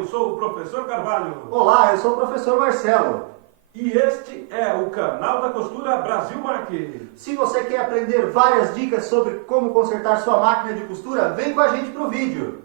eu sou o professor Carvalho. Olá, eu sou o professor Marcelo. E este é o canal da Costura Brasil Mac. Se você quer aprender várias dicas sobre como consertar sua máquina de costura, vem com a gente pro vídeo.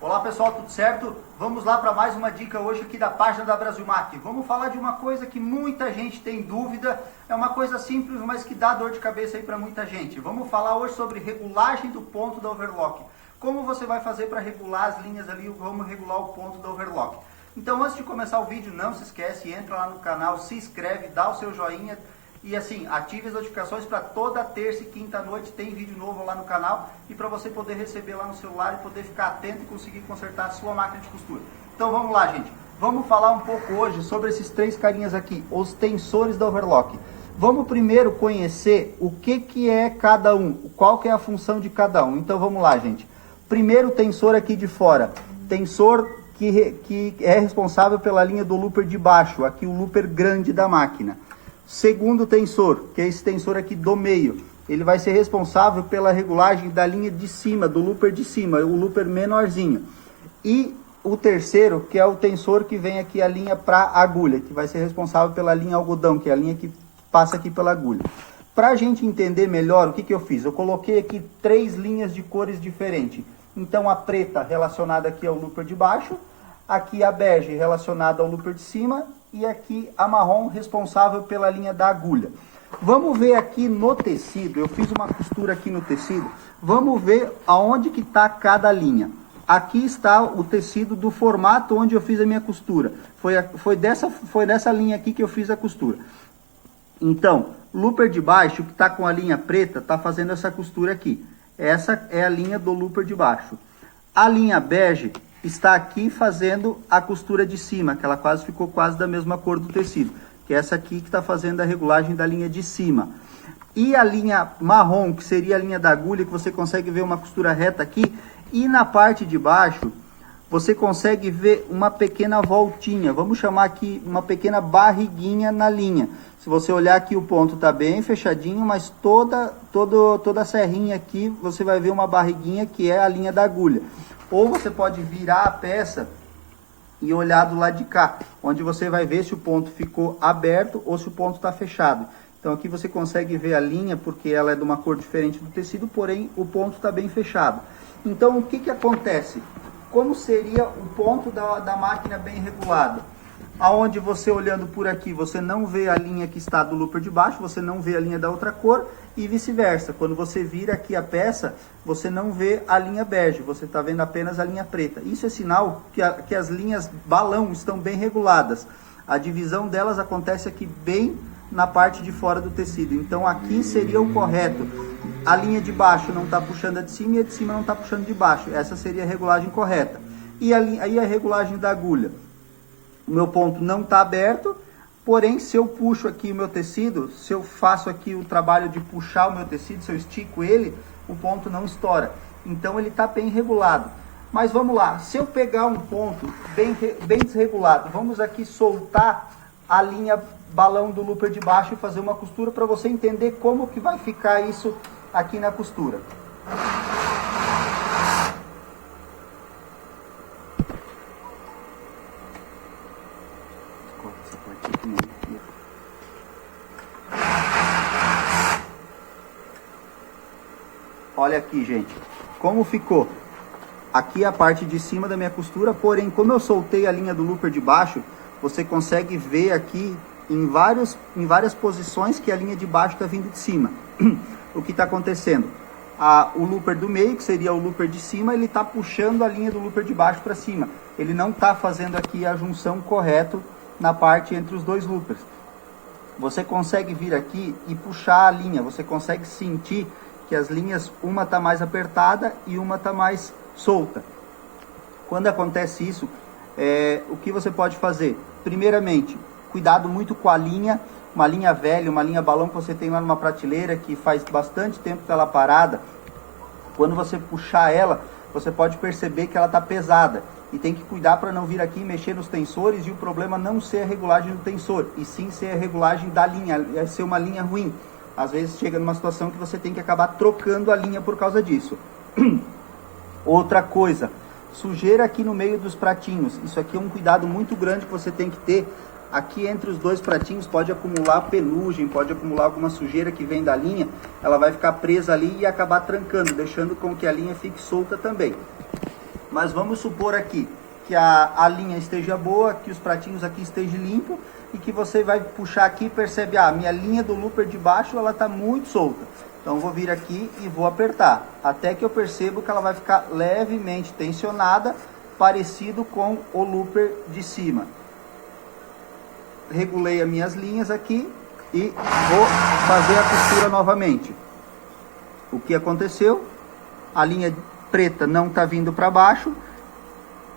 Olá pessoal, tudo certo? Vamos lá para mais uma dica hoje aqui da página da Brasil Mac. Vamos falar de uma coisa que muita gente tem dúvida, é uma coisa simples, mas que dá dor de cabeça aí para muita gente. Vamos falar hoje sobre regulagem do ponto da overlock. Como você vai fazer para regular as linhas ali, vamos regular o ponto da overlock. Então antes de começar o vídeo, não se esquece, entra lá no canal, se inscreve, dá o seu joinha. E assim, ative as notificações para toda terça e quinta noite tem vídeo novo lá no canal e para você poder receber lá no celular e poder ficar atento e conseguir consertar a sua máquina de costura. Então vamos lá, gente. Vamos falar um pouco hoje sobre esses três carinhas aqui, os tensores da overlock. Vamos primeiro conhecer o que é cada um, qual que é a função de cada um. Então vamos lá, gente. Primeiro tensor aqui de fora, tensor que é responsável pela linha do looper de baixo, aqui o looper grande da máquina. Segundo tensor, que é esse tensor aqui do meio, ele vai ser responsável pela regulagem da linha de cima, do looper de cima, o looper menorzinho. E o terceiro, que é o tensor que vem aqui a linha para agulha, que vai ser responsável pela linha algodão, que é a linha que passa aqui pela agulha. Para a gente entender melhor, o que eu fiz? Eu coloquei aqui três linhas de cores diferentes. Então a preta relacionada aqui ao looper de baixo, aqui a bege relacionada ao looper de cima e aqui a marrom responsável pela linha da agulha. Vamos ver aqui no tecido, eu fiz uma costura aqui no tecido, vamos ver aonde que está cada linha. Aqui está o tecido do formato onde eu fiz a minha costura, foi dessa linha aqui que eu fiz a costura. Então, looper de baixo que está com a linha preta, está fazendo essa costura aqui. Essa é a linha do looper de baixo. A linha bege está aqui fazendo a costura de cima, que ela ficou quase da mesma cor do tecido, que é essa aqui que está fazendo a regulagem da linha de cima. E a linha marrom, que seria a linha da agulha, que você consegue ver uma costura reta aqui, e na parte de baixo, você consegue ver uma pequena voltinha, vamos chamar aqui uma pequena barriguinha na linha. Se você olhar aqui, o ponto está bem fechadinho, mas toda a serrinha aqui, você vai ver uma barriguinha que é a linha da agulha. Ou você pode virar a peça e olhar do lado de cá, onde você vai ver se o ponto ficou aberto ou se o ponto está fechado. Então aqui você consegue ver a linha, porque ela é de uma cor diferente do tecido, porém o ponto está bem fechado. Então o que acontece? Como seria o ponto da máquina bem regulado? Aonde você olhando por aqui, você não vê a linha que está do looper de baixo, você não vê a linha da outra cor e vice-versa. Quando você vira aqui a peça, você não vê a linha bege, você está vendo apenas a linha preta. Isso é sinal que as linhas balão estão bem reguladas. A divisão delas acontece aqui bem na parte de fora do tecido. Então aqui seria o correto. A linha de baixo não está puxando a de cima e a de cima não está puxando de baixo. Essa seria a regulagem correta. E aí a regulagem da agulha. O meu ponto não está aberto, porém se eu puxo aqui o meu tecido, se eu faço aqui o trabalho de puxar o meu tecido, se eu estico ele, o ponto não estoura. Então ele está bem regulado. Mas vamos lá, se eu pegar um ponto bem desregulado, vamos aqui soltar a linha balão do looper de baixo e fazer uma costura para você entender como que vai ficar isso aqui na costura. Olha aqui, gente, como ficou. Aqui a parte de cima da minha costura, porém, como eu soltei a linha do looper de baixo, você consegue ver aqui em várias posições que a linha de baixo está vindo de cima. O que está acontecendo? O looper do meio, que seria o looper de cima, ele está puxando a linha do looper de baixo para cima. Ele não está fazendo aqui a junção correta na parte entre os dois loopers. Você consegue vir aqui e puxar a linha, você consegue sentir que as linhas, uma está mais apertada e uma está mais solta. Quando acontece isso, o que você pode fazer? Primeiramente, cuidado muito com a linha, uma linha velha, uma linha balão que você tem lá numa prateleira que faz bastante tempo que ela parada. Quando você puxar ela, você pode perceber que ela está pesada. E tem que cuidar para não vir aqui mexer nos tensores e o problema não ser a regulagem do tensor, e sim ser a regulagem da linha, ser uma linha ruim. Às vezes chega numa situação que você tem que acabar trocando a linha por causa disso. Outra coisa, sujeira aqui no meio dos pratinhos. Isso aqui é um cuidado muito grande que você tem que ter. Aqui entre os dois pratinhos pode acumular penugem, pode acumular alguma sujeira que vem da linha. Ela vai ficar presa ali e acabar trancando, deixando com que a linha fique solta também. Mas vamos supor aqui que a linha esteja boa, que os pratinhos aqui estejam limpos e que você vai puxar aqui e percebe, minha linha do looper de baixo ela está muito solta. Então eu vou vir aqui e vou apertar, até que eu percebo que ela vai ficar levemente tensionada, parecido com o looper de cima. Regulei as minhas linhas aqui e vou fazer a costura novamente. O que aconteceu? A linha preta não está vindo para baixo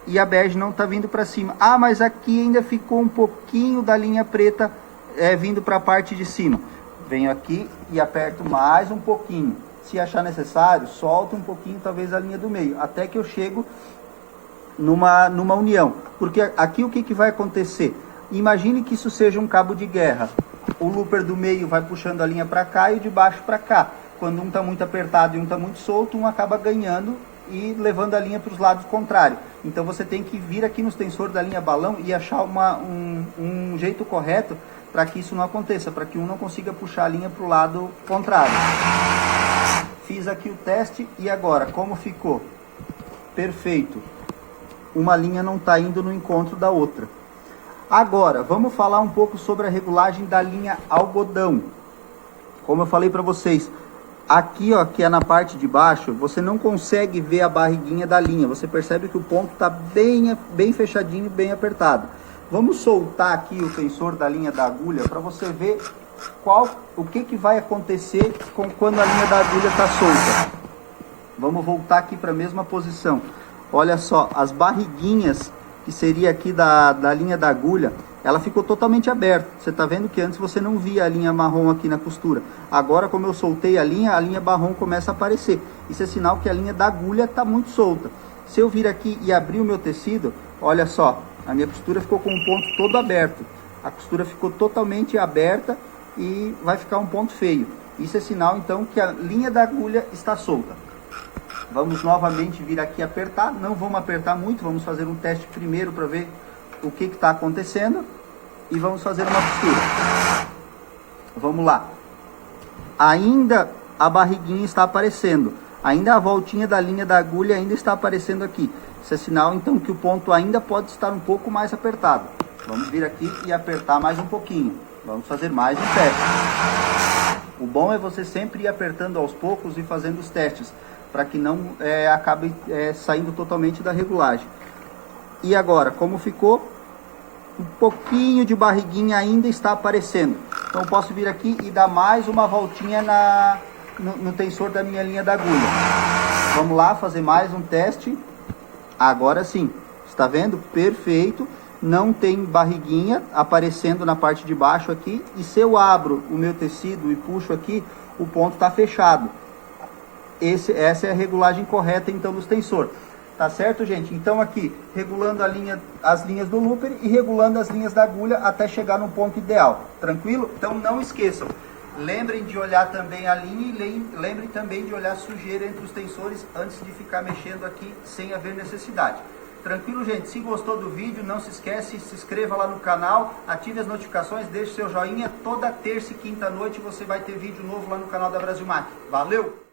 e a bege não está vindo para cima. Mas aqui ainda ficou um pouquinho da linha preta vindo para a parte de cima. Venho aqui e aperto mais um pouquinho. Se achar necessário, solto um pouquinho talvez a linha do meio, até que eu chego numa união. Porque aqui o que vai acontecer? Imagine que isso seja um cabo de guerra. O looper do meio vai puxando a linha para cá e o de baixo para cá. Quando um está muito apertado e um está muito solto, um acaba ganhando e levando a linha para os lados contrários. Então você tem que vir aqui nos tensores da linha balão e achar um jeito correto para que isso não aconteça, para que um não consiga puxar a linha para o lado contrário. Fiz aqui o teste e agora, como ficou? Perfeito. Uma linha não está indo no encontro da outra. Agora, vamos falar um pouco sobre a regulagem da linha algodão. Como eu falei para vocês, aqui, que é na parte de baixo, você não consegue ver a barriguinha da linha. Você percebe que o ponto está bem fechadinho, bem apertado. Vamos soltar aqui o tensor da linha da agulha para você ver o que vai acontecer quando a linha da agulha está solta. Vamos voltar aqui para a mesma posição. Olha só, as barriguinhas que seria aqui da linha da agulha, ela ficou totalmente aberta. Você está vendo que antes você não via a linha marrom aqui na costura. Agora, como eu soltei a linha marrom começa a aparecer. Isso é sinal que a linha da agulha está muito solta. Se eu vir aqui e abrir o meu tecido, olha só, a minha costura ficou com um ponto todo aberto. A costura ficou totalmente aberta e vai ficar um ponto feio. Isso é sinal, então, que a linha da agulha está solta. Vamos novamente vir aqui apertar, não vamos apertar muito, vamos fazer um teste primeiro para ver o que está acontecendo e vamos fazer uma costura. Vamos lá. Ainda a barriguinha está aparecendo, ainda a voltinha da linha da agulha ainda está aparecendo aqui. Isso é sinal então que o ponto ainda pode estar um pouco mais apertado. Vamos vir aqui e apertar mais um pouquinho. Vamos fazer mais um teste. O bom é você sempre ir apertando aos poucos e fazendo os testes, para que não acabe saindo totalmente da regulagem. E agora, como ficou? Um pouquinho de barriguinha ainda está aparecendo. Então eu posso vir aqui e dar mais uma voltinha no tensor da minha linha da agulha. Vamos lá, fazer mais um teste. Agora sim, está vendo? Perfeito. Não tem barriguinha aparecendo na parte de baixo aqui. E se eu abro o meu tecido e puxo aqui, o ponto está fechado. Essa é a regulagem correta então dos tensor. Tá certo, gente? Então aqui, regulando as linhas do looper e regulando as linhas da agulha até chegar no ponto ideal. Tranquilo? Então não esqueçam. Lembrem de olhar também a linha e lembrem também de olhar a sujeira entre os tensores antes de ficar mexendo aqui sem haver necessidade. Tranquilo, gente? Se gostou do vídeo, não se esquece, se inscreva lá no canal, ative as notificações, deixe seu joinha. Toda terça e quinta noite você vai ter vídeo novo lá no canal da Brasilmac. Valeu!